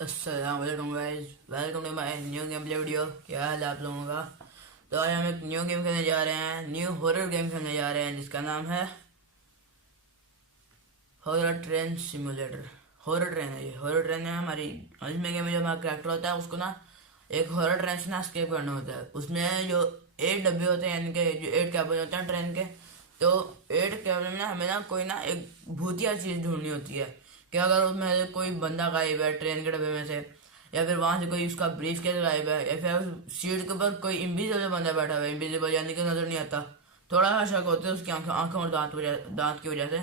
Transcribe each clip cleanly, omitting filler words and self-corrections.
अस्सलाम वालेकुम guys, welcome to my new game play video. क्या हाल है आप लोगों का। तो आज हम एक न्यू गेम खेलने जा रहे हैं, न्यू हॉरर गेम खेलने जा रहे हैं जिसका नाम है horror train simulator. Horror train है, ये हॉरर ट्रेन है हमारी। इसमें गेम में जो हमारा कैरेक्टर होता है उसको ना एक हॉरर ट्रेन से ना एस्केप करना होता है। उसमें जो 8 डब्बे होते हैं, यानी कि जो 8 कैबिन होते हैं ट्रेन के। तो 8 कैबिन में हमें ना कोई ना एक भूतिया चीज़ ढूंढनी होती है कि अगर उसमें से कोई बंदा गायब है ट्रेन के डब्बे में से, या फिर वहां से कोई उसका ब्रीफ केस गायब है, या फिर सीट के ऊपर कोई इनविजिबल बंदा बैठा हुआ है। इनविजिबल यानी कि नजर नहीं आता, थोड़ा सा शक होता है उसकी आंखों और दांत की वजह से।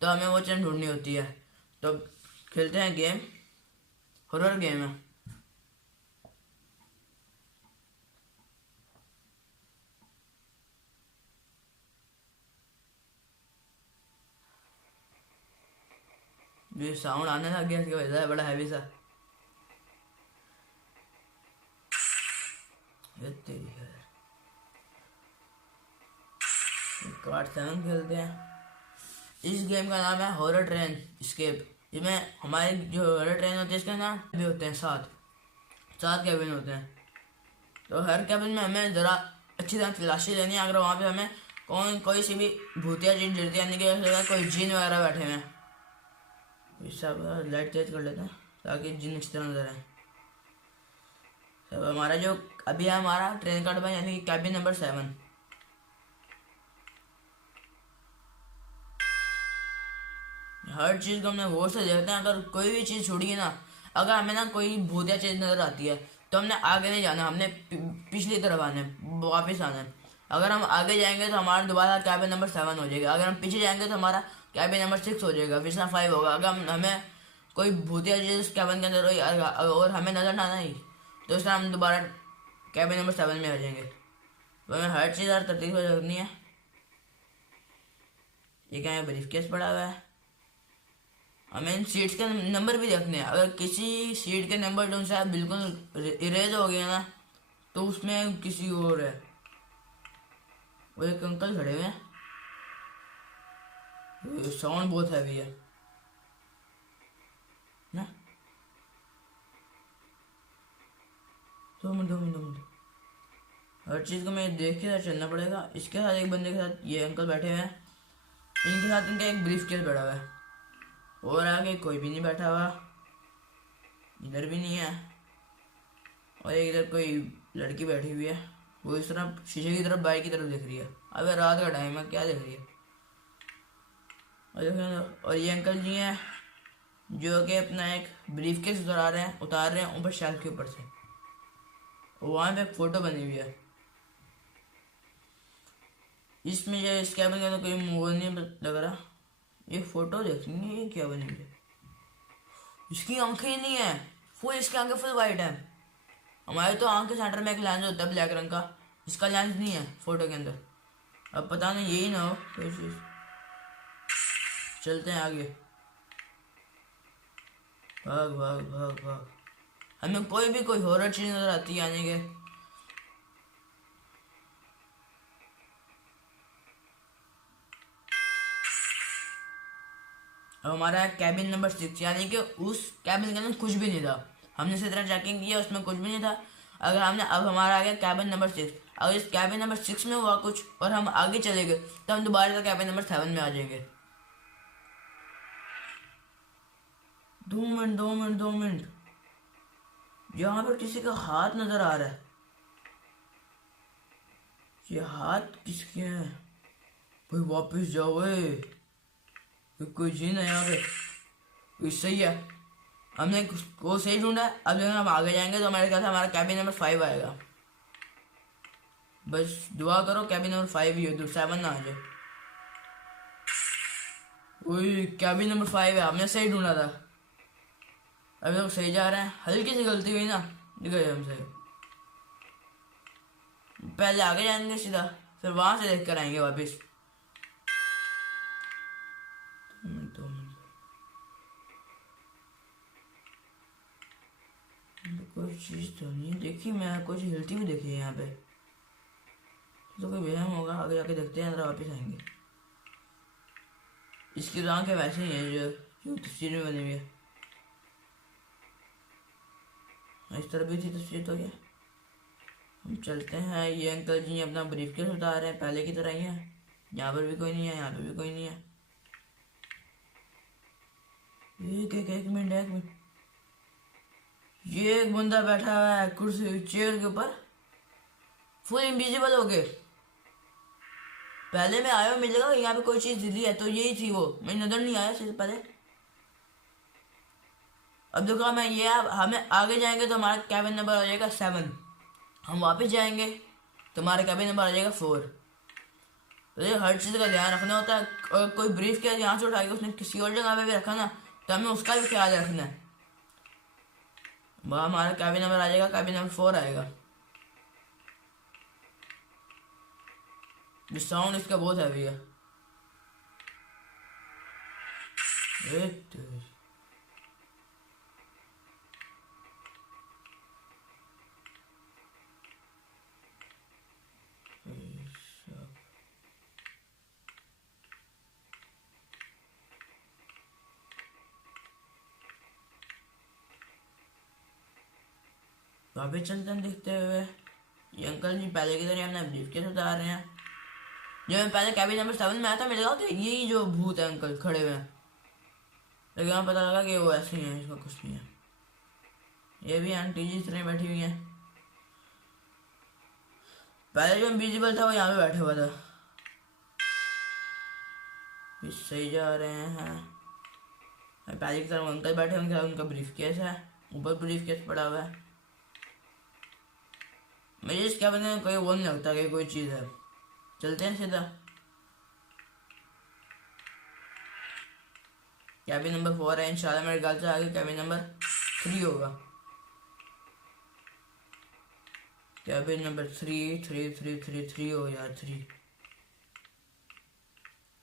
तो हमें वो चीज़ ढूंढनी होती है। तो खेलते हैं गेम, हॉरर गेम है। ये साउंड आने लग गया इसकी वजह से, बड़ा हैवी सा। ये तेरी है। कार्ड 7 खेलते हैं। इस गेम का नाम है हॉरर ट्रेन स्केप। इसमें हमारे जो हॉरर ट्रेन होती है इसके ना भी होते हैं 7 कैबिन होते हैं। तो हर कैबिन में हमें ज़रा अच्छी तरह तलाशी लेनी है। अगर वहाँ पे हमें कोई सी भी भूतिया चीज़ गिरती है, यानी कि कोई जिन वगैरह बैठे हुए हैं। इस सब लाइट तेज कर लेते हैं ताकि जिन अच्छी तरह नजर आए। सब हमारा जो अभी है हमारा ट्रेन का डब्बा, यानी कि कैबिन नंबर 7। हर चीज़ को हमने गौर से देखते हैं। अगर कोई भी चीज़ छूटी ना, अगर हमें ना कोई भूतिया चीज़ नज़र आती है तो हमने आगे नहीं जाना, हमने पिछली तरफ आना, वापस आना है। अगर हम आगे जाएंगे तो हमारा दोबारा कैबिन नंबर 7 हो जाएगा। अगर हम पीछे जाएंगे तो हमारा कैबिन नंबर 6 हो जाएगा, फिर 5 होगा। अगर हमें कोई भूतिया चीज़ कैबिन के अंदर और हमें नज़र ना आई तो उससे हम दोबारा कैबिन नंबर 7 में आ जाएंगे। तो हमें हर चीज़ हर तरतीब से रखनी है। ये क्या है, ब्रीफ केस पड़ा हुआ है। हमें इन सीट्स के नंबर भी देखने हैं। अगर किसी सीट के नंबर जो उनसे बिल्कुल इरेज हो गया ना तो उसमें किसी और है। वो एक अंकल खड़े हुए हैं, साउंड बहुत हैवी है ना। 2 मिनट हर चीज़ को मैं देख के साथ चलना पड़ेगा। इसके साथ एक बंदे के साथ ये अंकल बैठे हुए हैं, इनके साथ इनका एक ब्रीफ केस बैठा हुआ है, और आगे कोई भी नहीं बैठा हुआ, इधर भी नहीं है। और एक इधर कोई लड़की बैठी हुई है, वो इस तरफ शीशे की तरफ बाइक की तरफ देख रही है। अबे रात का टाइम है, क्या देख रही है। और ये अंकल जी हैं जो कि अपना एक ब्रीफ केस उतार रहे हैं ऊपर शेल्फ के ऊपर से। वहाँ पे एक फ़ोटो बनी हुई है। इसमें जो इस कैबिन का तो कोई मुँह नहीं लग रहा। ये फ़ोटो देखनी है, क्या बनी हुई है। इसकी आंखें ही नहीं है, फुल इसकी आंखें फुल वाइट है। हमारे तो आंख के सेंटर में एक लेंस होता है ब्लैक रंग का, इसका लेंस नहीं है फोटो के अंदर। अब पता नहीं यही ना हो कोई चीज़। चलते हैं आगे, भाग भाग भाग भाग। हमें कोई हॉरर चीज़ नजर आती है आने के। अब हमारा कैबिन नंबर 6, यानी कि उस कैबिन के अंदर कुछ भी नहीं था। हमने इसी तरह चेकिंग किया, उसमें कुछ भी नहीं था। अगर हमने अब हमारा आ गया कैबिन नंबर 6। अगर इस कैबिन नंबर 6 में हुआ कुछ और हम आगे चले गए तो हम दोबारा से कैबिन नंबर 7 में आ जाएंगे। 2 मिनट यहाँ पर किसी का हाथ नजर आ रहा है। ये हाथ किसके हैं भाई, वापस जाओ। कोई जिन है यहाँ पे, कोई सही है। हमने वो सही ढूंढा है। अब जब हम आगे जाएंगे तो हमारे ख्याल से हमारा कैबिन नंबर 5 आएगा। बस दुआ करो कैबिन नंबर 5 ही हो, तो 7 ना आ जाए। वही कैबिन नंबर 5 है, हमने सही ढूंढा था। अभी लोग सही जा रहे हैं, हल्की सी गलती हुई ना गए हमसे। पहले आगे जाएंगे सीधा, फिर वहां से देख कर आएंगे वापिस। 2 मिनट कोई चीज़ तो नहीं देखी मैं, कुछ हिलती हुई देखी है यहाँ पे। तो कोई वहम होगा, आगे जाके देखते हैं, अंदर वापस आएंगे। इसकी तो आंखें वैसे ही हैं जो तस्वीर में बनी हुई है। इस तरह भी थी तस्वीर तो क्या। हम चलते हैं। ये अंकल जी अपना ब्रीफकेस उतार रहे हैं, पहले की तरह ही है। यहाँ पर भी कोई नहीं है, यहाँ पर भी कोई नहीं है। एक मिनट, एक मिनट। ये एक बंदा बैठा हुआ है कुर्सी चेयर के ऊपर, फुल इनविजिबल हो गए। पहले मैं आया, मुझे लगा यहाँ पे कोई चीज दिखी है, तो यही थी वो, मैं नजर नहीं आया सिर्फ पहले। अब देखो मैं ये, अब हमें आगे जाएंगे तो हमारा कैबिन नंबर आ जाएगा 7। हम वापस जाएंगे तो हमारा कैबिन नंबर आ जाएगा 4। तो ये हर चीज़ का ध्यान रखना होता है। और कोई ब्रीफ किया यहाँ से उठा के उसने किसी और जगह पे भी रखा ना, तो हमें उसका भी ख्याल रखना है। वह हमारा कैबिन नंबर आ जाएगा, कैबिन नंबर 4 आएगा। जो साउंड इसका बहुत हैवी है। वापस चलते हैं देखते हुए। ये अंकल जी पहले की तरह अपना ब्रीफकेस उतार रहे हैं। जब मैं पहले कैबिन नंबर 7 में आया था, मुझे लगा कि यही जो भूत है अंकल खड़े हुए हैं, लेकिन यहाँ पता लगा कि वो ऐसे ही है, इसका कुछ नहीं है। ये भी आंटी जी इस तरह बैठी हुई हैं। पहले जो इनविजिबल था वो यहाँ पे बैठा हुआ था। सही जा रहे हैं। पहले की तरफ अंकल बैठे होंगे, उनका ब्रीफकेस है, ऊपर ब्रीफकेस पड़ा हुआ है। मुझे इस कैबिन में कोई वो नहीं लगता कि कोई चीज़ है। चलते हैं सीधा। कैबिन नंबर 4 है, इंशाल्लाह मेरे ख्याल से आगे कैबिन नंबर 3 होगा। कैबिन नंबर 3 हो यार, 3।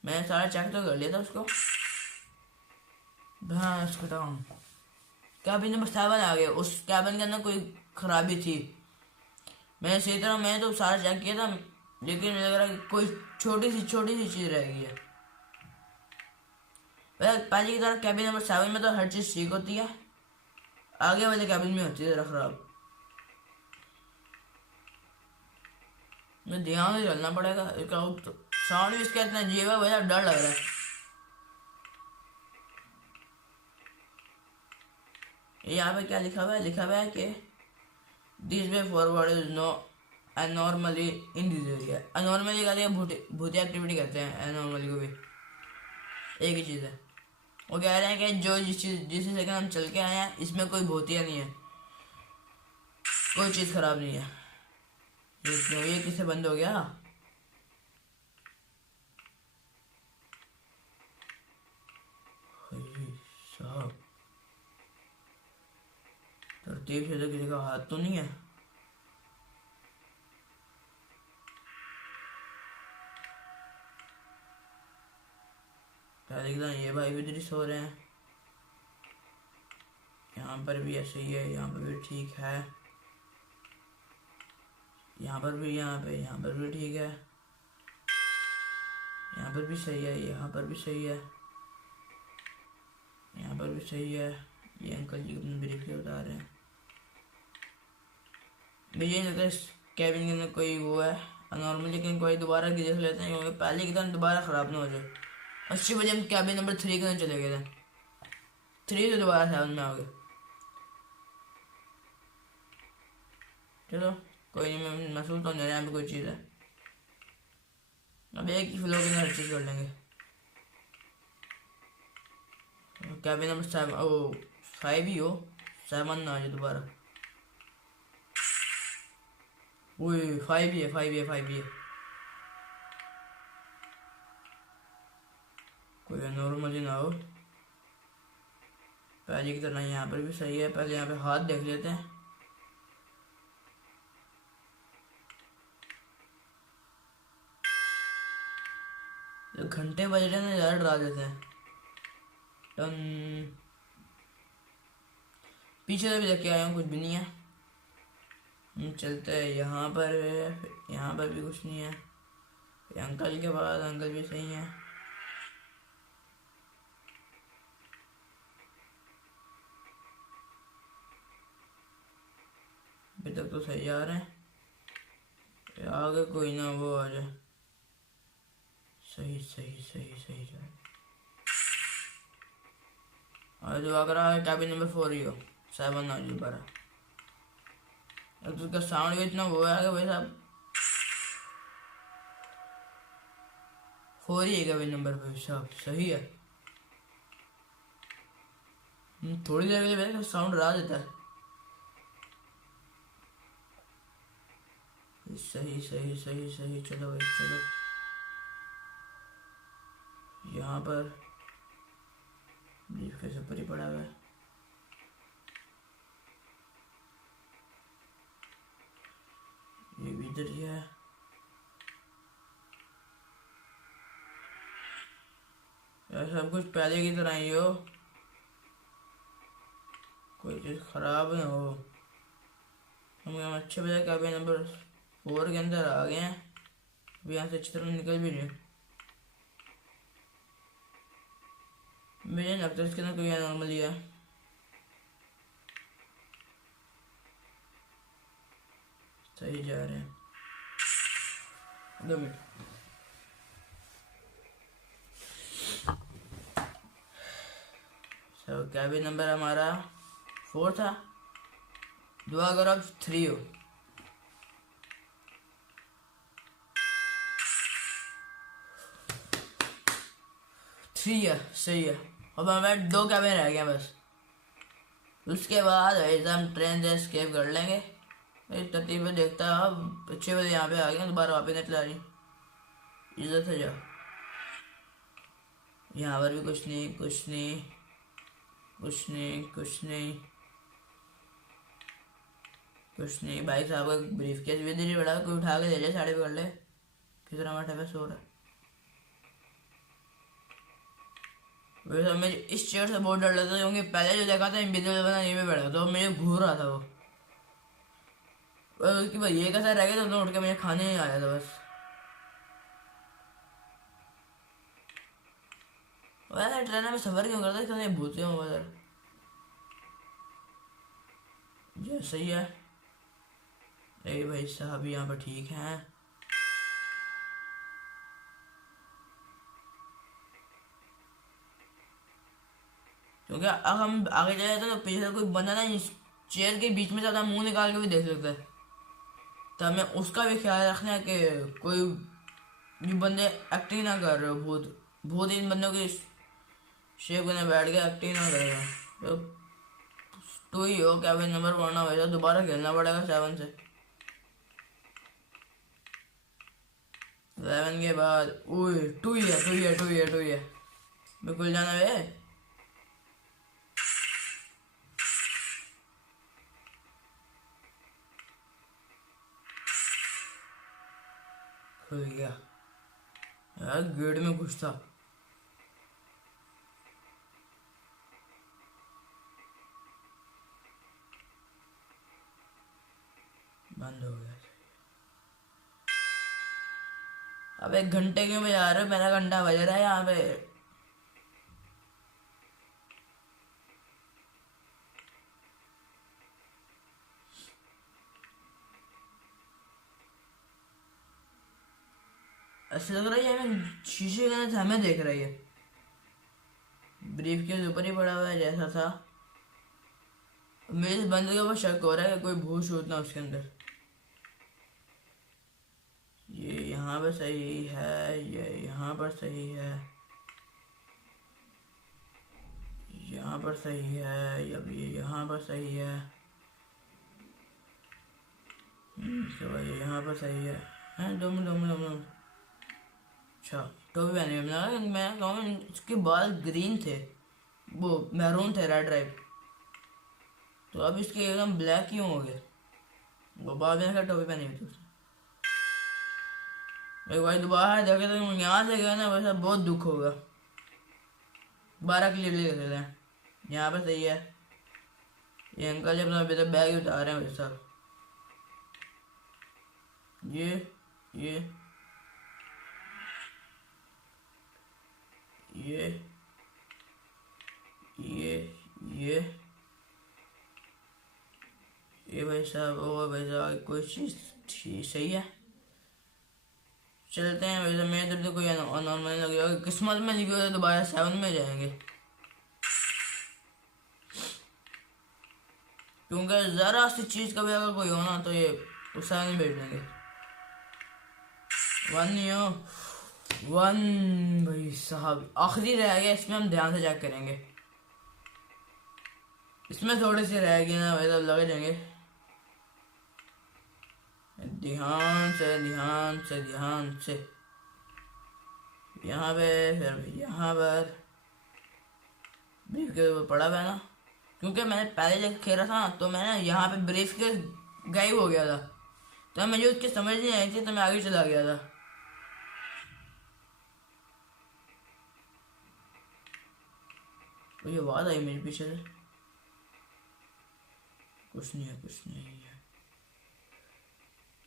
मैंने सारा चेक तो कर लिया था उसको। हाँ उसको डाउन। कैबिन नंबर 7 आ गया। उस कैबिन के अंदर कोई खराबी थी। मैंने तो सारा चेक किया था, लेकिन लग रहा है कि कोई छोटी सी चीज़ रह गई है। पहले की तरह कैबिन नंबर 7 में तो हर चीज़ ठीक होती है, आगे वाले कैबिन में होती है ज़रा खराब। मुझे ध्यान से चलना पड़ेगा। इसका साउंड भी इसका इतना अजीब है, वजह डर लग रहा है। यहाँ पे क्या लिखा हुआ है? लिखा हुआ है कि this way forward is no anomaly in this area. Anomaly का भूती एक्टिविटी करते हैं, अनॉर्मली को भी एक ही चीज़ है। वो कह रहे हैं कि जो जिस जगह हम चल के आए हैं, इसमें कोई भूतिया नहीं है, कोई चीज़ खराब नहीं है। ये किससे बंद हो गया? साहब तरतीब से तो किसी का हाथ तो नहीं है। पहले एकदम ये भाई भी इधर सो रहे हैं। यहाँ पर भी ऐसे ही है, यहाँ पर भी ठीक है, यहाँ पर भी ठीक है, यहाँ पर भी सही है, यहाँ पर भी सही है, यहाँ पर भी सही है। ये अंकल जी अपने ब्रेक से बता रहे हैं। मुझे नहीं लगता इस कैबिन के अंदर कोई वो है अनॉर्मल, लेकिन कोई दोबारा देख लेते हैं, क्योंकि पहले की तरह दोबारा ख़राब ना हो जाए। 80 बजे हम कैबिन नंबर 3 के अंदर चले गए थे, 3 से दोबारा 7 में आ गए। चलो कोई नहीं, मैं महसूस तो नहीं यहाँ पे कोई चीज़ है। अब एक ही फ्लोर के अंदर हर चीज़ कर लेंगे। कैबिन नंबर 7 ओ 5 ही हो, 7 ना आ जाए दोबारा। वही 5 ही है, 5 ही है। कोई नॉर्मल ही ना हो। पहले की तरह यहाँ पर भी सही है। पहले यहाँ पे हाथ देख लेते हैं। घंटे बज रहे हैं, ज़्यादा डरा देते हैं। टन पीछे से भी देख के आया हूँ, कुछ भी नहीं है। हम चलते हैं यहाँ पर भी कुछ नहीं है। अंकल के बाद अंकल भी सही है। तो सही आ रहे हैं, आगे कोई ना वो आ जाए। सही सही सही सही जा रहे हैं। और जो अगर कैबिन नंबर 4 ही हो, 7 आ जाए 12। अब तो उसका साउंड भी इतना वो है कि भाई साहब 4 ही है कैबिन नंबर भाई साहब, सही है। थोड़ी देर के लिए साउंड रहा देता है। सही सही सही सही, चलो भाई चलो। यहाँ पर ब्रीफ कैसे ऊपर ही पड़ा हुआ है। ये भी इधर ही है। यार सब कुछ पहले की तरह ही हो, कोई चीज़ खराब ना हो। हम अच्छे बजाय कैबिन नंबर 4 के अंदर आ गए हैं। अभी यहाँ से अच्छी तरह निकल भी रहे। मुझे लगता है इसके अंदर कोई नॉर्मली है। सही जा रहे हैं। 2 मिनट। कैबिन नंबर हमारा 4 था। दुआ करो अब 3 हो। 3 है, सही है। अब हमें 2 कैबिन रह गए बस। उसके बाद हम ट्रेन से एस्केप कर लेंगे। इस तरतीब में देखता है। अब 6 बजे यहाँ पे आ गए, दोबारा वापस नेट ला रही। इधर से जाओ। यहाँ पर भी कुछ नहीं कुछ नहीं कुछ नहीं कुछ नहीं कुछ नहीं। भाई साहब का ब्रीफ केस भी दे बड़ा, कोई उठा के दे ले, साड़ी पकड़ ले। कितना माठा पे सो रहा है। वैसे मुझे इस चेयर से बहुत डर लगता था, क्योंकि पहले जो देखा था इनविजिबल बना नहीं में बैठा तो मुझे घूर रहा था वो। कि भाई ये कैसा रह गया, तो उठ के मुझे खाने नहीं आया था बस। वैसे ट्रेन में सफर क्यों करता है, क्यों नहीं भूलते हो उधर। ये सही है। अरे भाई साहब यहाँ पर ठीक है। क्योंकि अब हम आगे जाए तो पीछे से कोई बंदा ना इस चेयर के बीच में ज्यादा मुंह निकाल के भी देख सकता है। तो हमें उसका भी ख्याल रखना है कि कोई भी बंदे एक्टिंग ना कर रहे हो। भूत भूत इन बंदों की शेप में बैठ के एक्टिंग ना करेगा। तो 2 ही हो, कैबिन नंबर 1 ना हो, दोबारा खेलना पड़ेगा 7 से। 11 के बाद 2 ही है 2 ही है 2 ही है 2 ही है। बिल्कुल जाना है। खुल गया यार, गेट में कुछ था। बंद हो गया। अब 1 घंटे क्यों बजा रहे हो, मेरा घंटा बज रहा है यहाँ पे। ऐसा लग रहा है हमें शीशे के अंदर हमें देख रही है। ब्रीफ के ऊपर ही पड़ा हुआ है जैसा था। मेरे बंदे के ऊपर शक हो रहा है कि कोई भूत शूत ना उसके अंदर। ये यहाँ पर सही है, ये यहाँ पर सही है, यहाँ पर सही है, अब ये यहाँ पर सही है। इसके बाद ये यहाँ पर सही है। हैं 2 मिनट 2 मिनट 2 मिनट। अच्छा टोपी पहने मैं कहूँ इसके बाल ग्रीन थे, वो मैरून थे, रेड राइट। तो अब इसके एकदम ब्लैक क्यों हो गए। वो बाल में टोपी पहनी हुई थी उसने। एक बार दोबारा देखे तो यहाँ से गया ना, वैसा बहुत दुख होगा। 12 क्लियरली देख लेते हैं। यहाँ पे सही है। ये अंकल जब अभी तक बैग ही उतार रहे हैं वैसे साहब। ये ये ये ये ये ये भाई साहब, ओ भाई साहब, कोई चीज़ सही है। चलते हैं भाई साहब, मेरे तरफ से कोई नॉर्मल लग गया, किस्मत में लिखे होते दोबारा 7 में जाएंगे, क्योंकि ज़रा सी चीज़ का भी अगर कोई हो ना तो ये 7 में बैठ देंगे। 1 नहीं हो, 1 भाई साहब आखिरी रह गया, इसमें हम ध्यान से चेक करेंगे। इसमें थोड़ी सी रह गई ना भाई साहब, लगे जाएंगे। ध्यान से ध्यान से ध्यान से, यहाँ पे फिर यहाँ पर ब्रीफ के ऊपर पड़ा हुआ है ना, क्योंकि मैंने पहले जब खेला था तो मैंने यहाँ पे ब्रीफ के गायब हो गया था, तो मुझे उसकी समझ नहीं आई थी, तो मैं आगे चला गया था। तो ये आवाज़ आई मेरे पीछे से, कुछ नहीं है, कुछ नहीं है।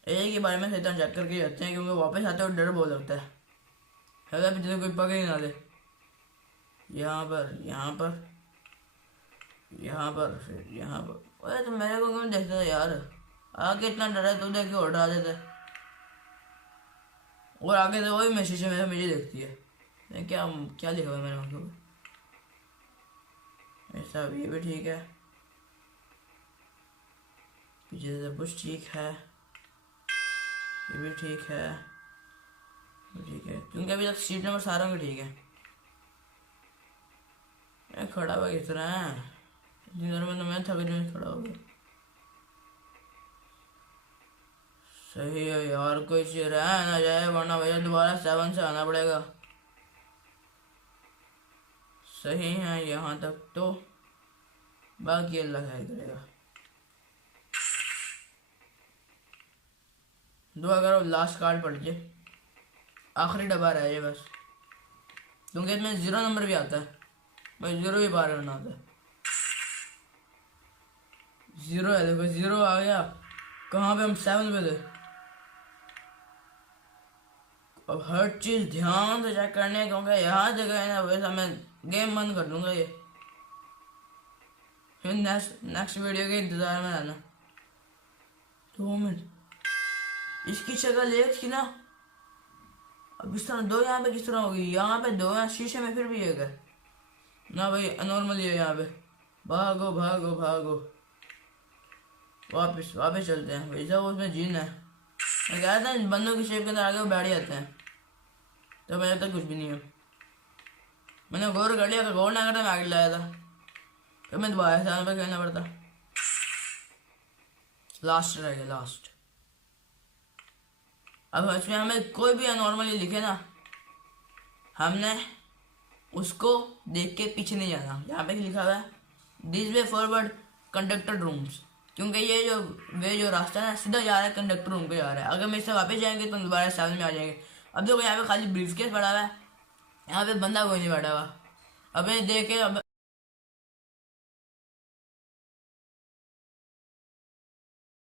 एक के बारे में शैतान चेक करके जाते हैं, क्योंकि वापस आते हुए डर बहुत लगता है, पीछे कोई पकड़ ही ना दे। यहाँ पर, यहाँ पर, यहाँ पर, फिर यहाँ पर। अरे तो मेरे को क्यों देखता था यार, आगे इतना डर है, तू देख के और डरा देता है। और आगे तो वही मैं शीशे में मुझे देखती है, क्या क्या लिखा हुआ है मेरे आंखों में। ऐसा ये भी ठीक है, पीछे से कुछ ठीक है, ये भी ठीक है, ठीक है, क्योंकि अभी तक सीट नंबर सारों की ठीक है। मैं खड़ा हुआ किस तरह है, इतनी देर में तो मैं थक जाऊँ, खड़ा हो गया। सही है यार, कोई चीज रह ना जाए, वरना भैया दोबारा 7 से आना पड़ेगा। सही है यहाँ तक तो, बाकी अल्लाह खैर करेगा। दुआ करो लास्ट कार्ड पड़ जाए, आखिरी डब्बा रह जाए बस, क्योंकि इसमें 0 नंबर भी आता है, भाई 0 भी बार करना आता है। 0 है, देखो 0 आ गया, कहाँ पे हम 7 पे थे। अब हर चीज़ ध्यान से चेक करने, क्योंकि यहाँ जगह है ना, वैसा मैं गेम बंद कर दूंगा ये, फिर नेक्स्ट वीडियो के इंतज़ार में रहना। 2 मिनट, इसकी शक्ल एक थी ना, अब इस तरह 2 यहाँ पे किस तरह होगी, यहाँ पे 2 है, शीशे में फिर भी एक है ना भाई, अनॉर्मली है यहाँ पे। भागो भागो भागो, वापस वापस चलते हैं भाई साहब, उसमें जीन है। मैं कह रहा था बंदों की शेप के अंदर आगे वो बैठ जाते हैं, तो मेरे तक कुछ भी नहीं है। मैंने गौर कर लिया, अगर गौर ना करता मैं आगे लाया था, फिर मैं दोबारा 7 पे खेलना पड़ता। लास्ट रह गया, लास्ट। अब इसमें हमें कोई भी अनॉर्मली लिखे ना, हमने उसको देख के पीछे नहीं जाना। यहाँ पे लिखा हुआ है this way forward conductor rooms, क्योंकि ये जो रास्ता है ना सीधा जा रहा है कंडक्टर रूम पे जा रहा है। अगर मैं इससे वापस जाएंगे तो दोबारा 7 में आ जाएंगे। अब देखो यहाँ पे खाली ब्रीफकेस पड़ा हुआ है, यहाँ पे बंदा कोई नहीं बैठा हुआ। अब मैं देख के अब